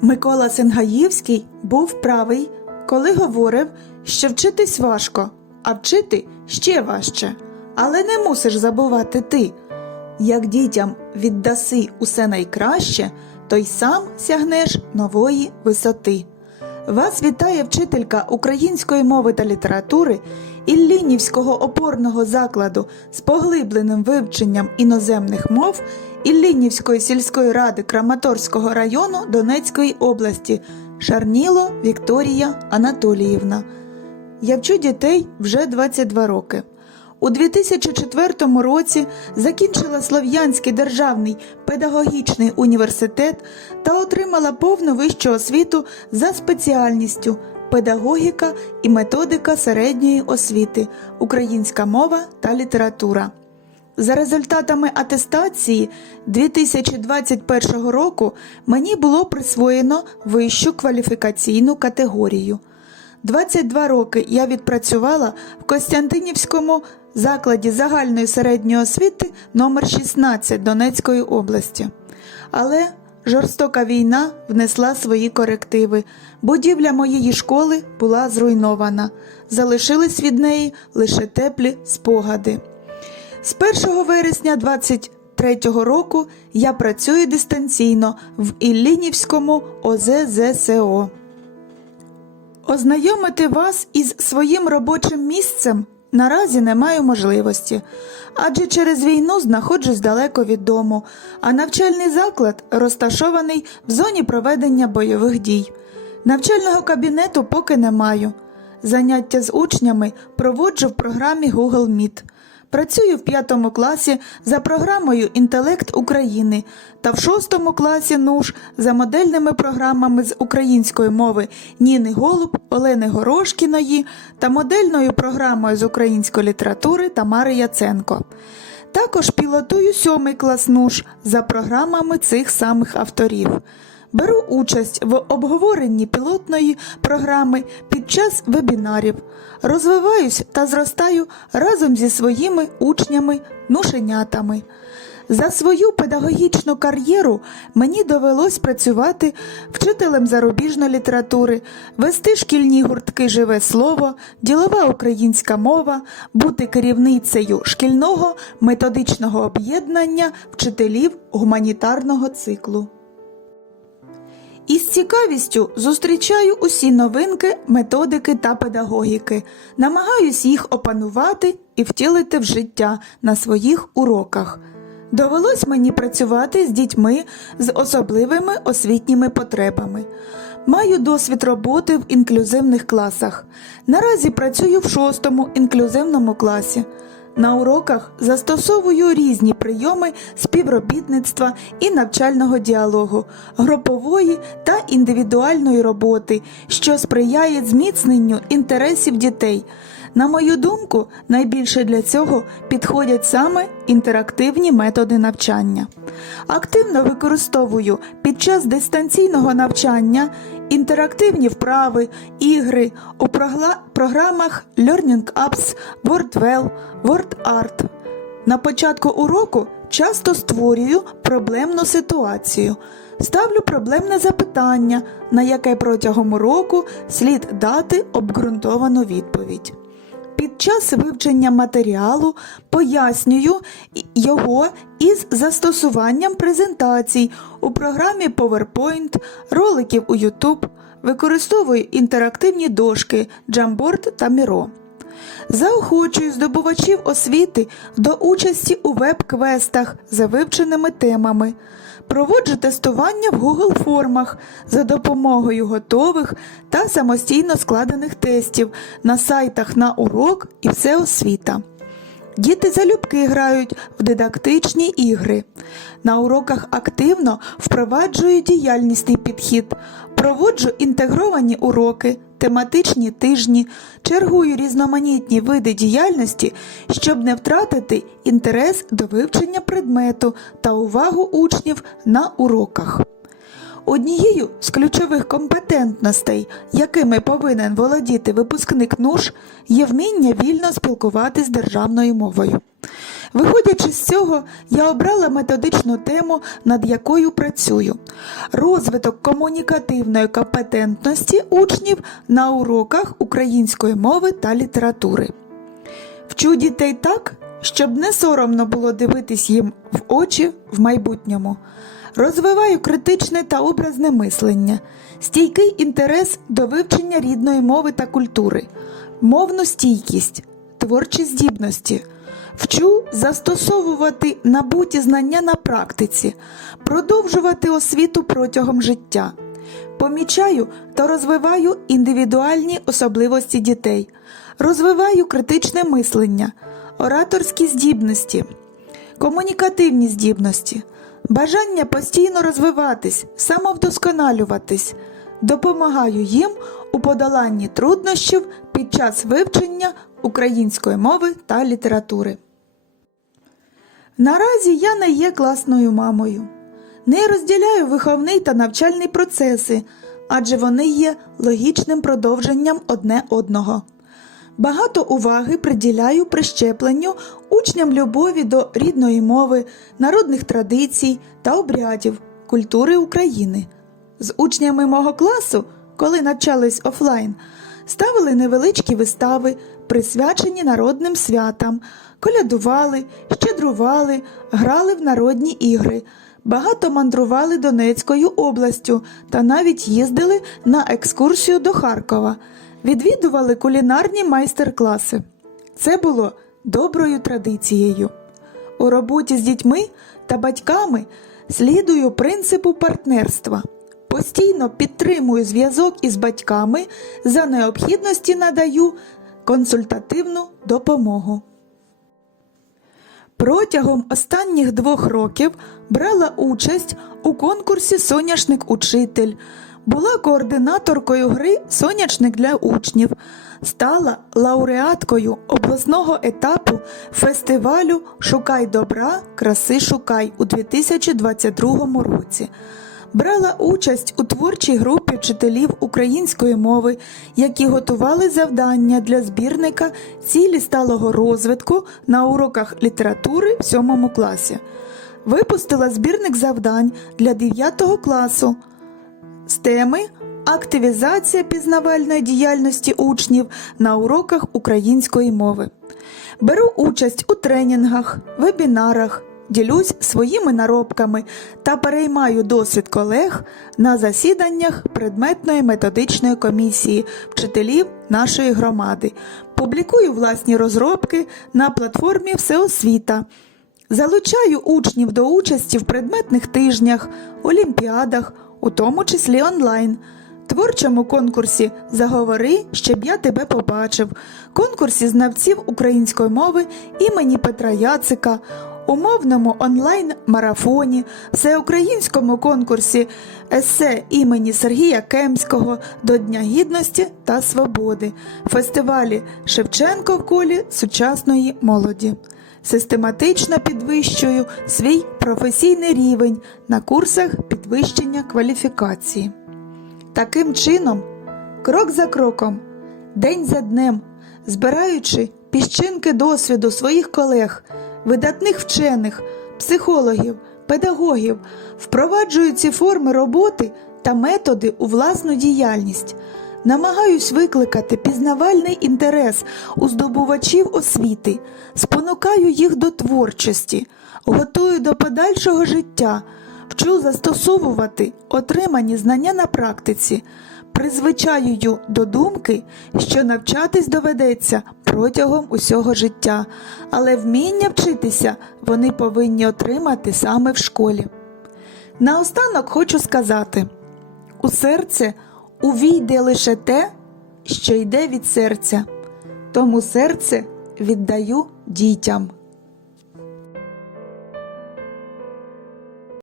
Микола Сенгаївський був правий, коли говорив, що вчитись важко, а вчити ще важче. Але не мусиш забувати ти. Як дітям віддаси усе найкраще, то й сам сягнеш нової висоти. Вас вітає вчителька української мови та літератури Іллінівського опорного закладу з поглибленим вивченням іноземних мов Іллінівської сільської ради Краматорського району Донецької області Шарніло Вікторія Анатоліївна. Я вчу дітей вже 22 роки. У 2004 році закінчила Слов'янський державний педагогічний університет та отримала повну вищу освіту за спеціальністю педагогіка і методика середньої освіти, українська мова та література. За результатами атестації 2021 року мені було присвоєно вищу кваліфікаційну категорію. 22 роки я відпрацювала в Костянтинівському закладі загальної середньої освіти номер 16 Донецької області. Але жорстока війна внесла свої корективи. Будівля моєї школи була зруйнована. Залишились від неї лише теплі спогади. З 1 вересня 23 року я працюю дистанційно в Іллінівському ОЗЗСО. Ознайомити вас із своїм робочим місцем наразі не маю можливості, адже через війну знаходжусь далеко від дому, а навчальний заклад розташований в зоні проведення бойових дій. Навчального кабінету поки не маю. Заняття з учнями проводжу в програмі Google Meet. Працюю в п'ятому класі за програмою Інтелект України та в шостому класі НУШ за модельними програмами з української мови Ніни Голуб, Олени Горошкіної та модельною програмою з української літератури Тамари Яценко. Також пілотую сьомий клас НУШ за програмами цих самих авторів. Беру участь в обговоренні пілотної програми під час вебінарів, розвиваюсь та зростаю разом зі своїми учнями-нушенятами. За свою педагогічну кар'єру мені довелось працювати вчителем зарубіжної літератури, вести шкільні гуртки Живе слово, ділова українська мова, бути керівницею шкільного методичного об'єднання вчителів гуманітарного циклу. Із цікавістю зустрічаю усі новинки, методики та педагогіки, намагаюсь їх опанувати і втілити в життя на своїх уроках. Довелось мені працювати з дітьми з особливими освітніми потребами. Маю досвід роботи в інклюзивних класах. Наразі працюю в шостому інклюзивному класі. На уроках застосовую різні прийоми співробітництва і навчального діалогу, групової та індивідуальної роботи, що сприяє зміцненню інтересів дітей. На мою думку, найбільше для цього підходять саме інтерактивні методи навчання. Активно використовую під час дистанційного навчання інтерактивні вправи, ігри у програмах Learning Apps, WordWell, WordArt. На початку уроку часто створюю проблемну ситуацію. Ставлю проблемне запитання, на яке протягом уроку слід дати обґрунтовану відповідь. Під час вивчення матеріалу пояснюю його із застосуванням презентацій у програмі PowerPoint, роликів у YouTube, використовую інтерактивні дошки Jamboard та Miro. Заохочую здобувачів освіти до участі у веб-квестах за вивченими темами. Проводжу тестування в Google формах за допомогою готових та самостійно складених тестів на сайтах на урок і всеосвіта. Діти залюбки грають в дидактичні ігри. На уроках активно впроваджую діяльнісний підхід, проводжу інтегровані уроки, тематичні тижні, чергую різноманітні види діяльності, щоб не втратити інтерес до вивчення предмету та увагу учнів на уроках. Однією з ключових компетентностей, якими повинен володіти випускник НУШ, є вміння вільно спілкуватись державною мовою. Виходячи з цього, я обрала методичну тему, над якою працюю: розвиток комунікативної компетентності учнів на уроках української мови та літератури. Вчу дітей так, щоб не соромно було дивитись їм в очі в майбутньому. Розвиваю критичне та образне мислення, стійкий інтерес до вивчення рідної мови та культури, мовну стійкість, творчі здібності. Вчу застосовувати набуті знання на практиці, продовжувати освіту протягом життя. Помічаю та розвиваю індивідуальні особливості дітей, розвиваю критичне мислення, ораторські здібності, комунікативні здібності, бажання постійно розвиватись, самовдосконалюватись, допомагаю їм у подоланні труднощів під час вивчення української мови та літератури. Наразі я не є класною мамою. Не розділяю виховний та навчальний процеси, адже вони є логічним продовженням одне одного. Багато уваги приділяю прищепленню учням любові до рідної мови, народних традицій та обрядів, культури України. З учнями мого класу, коли навчались офлайн, ставили невеличкі вистави, присвячені народним святам, колядували, щедрували, грали в народні ігри, багато мандрували Донецькою областю та навіть їздили на екскурсію до Харкова, відвідували кулінарні майстер-класи. Це було доброю традицією. У роботі з дітьми та батьками слідую принципу партнерства. Постійно підтримую зв'язок із батьками, за необхідності надаю консультативну допомогу. Протягом останніх двох років брала участь у конкурсі Соняшник Учитель, була координаторкою гри Сонячник для учнів, стала лауреаткою обласного етапу фестивалю Шукай добра, краси шукай у 2022 році. Брала участь у творчій групі вчителів української мови, які готували завдання для збірника цілі сталого розвитку на уроках літератури в 7 класі. Випустила збірник завдань для 9 класу з теми Активізація пізнавальної діяльності учнів на уроках української мови. Беру участь у тренінгах, вебінарах, ділюсь своїми наробками та переймаю досвід колег на засіданнях предметної методичної комісії вчителів нашої громади. Публікую власні розробки на платформі Всеосвіта. Залучаю учнів до участі в предметних тижнях, олімпіадах, у тому числі онлайн. Творчому конкурсі Заговори, щоб я тебе побачив, конкурсі знавців української мови імені Петра Яцика, умовному онлайн-марафоні, всеукраїнському конкурсі есе імені Сергія Кемського до Дня Гідності та Свободи, фестивалі Шевченко в колі сучасної молоді. Систематично підвищую свій професійний рівень на курсах підвищення кваліфікації. Таким чином, крок за кроком, день за днем, збираючи піщинки досвіду своїх колег, видатних вчених, психологів, педагогів, впроваджую ці форми роботи та методи у власну діяльність. Намагаюсь викликати пізнавальний інтерес у здобувачів освіти, спонукаю їх до творчості, готую до подальшого життя, вчу застосовувати отримані знання на практиці, призвичаюю до думки, що навчатись доведеться протягом усього життя, але вміння вчитися вони повинні отримати саме в школі. Наостанок хочу сказати: у серце увійде лише те, що йде від серця, тому серце віддаю дітям.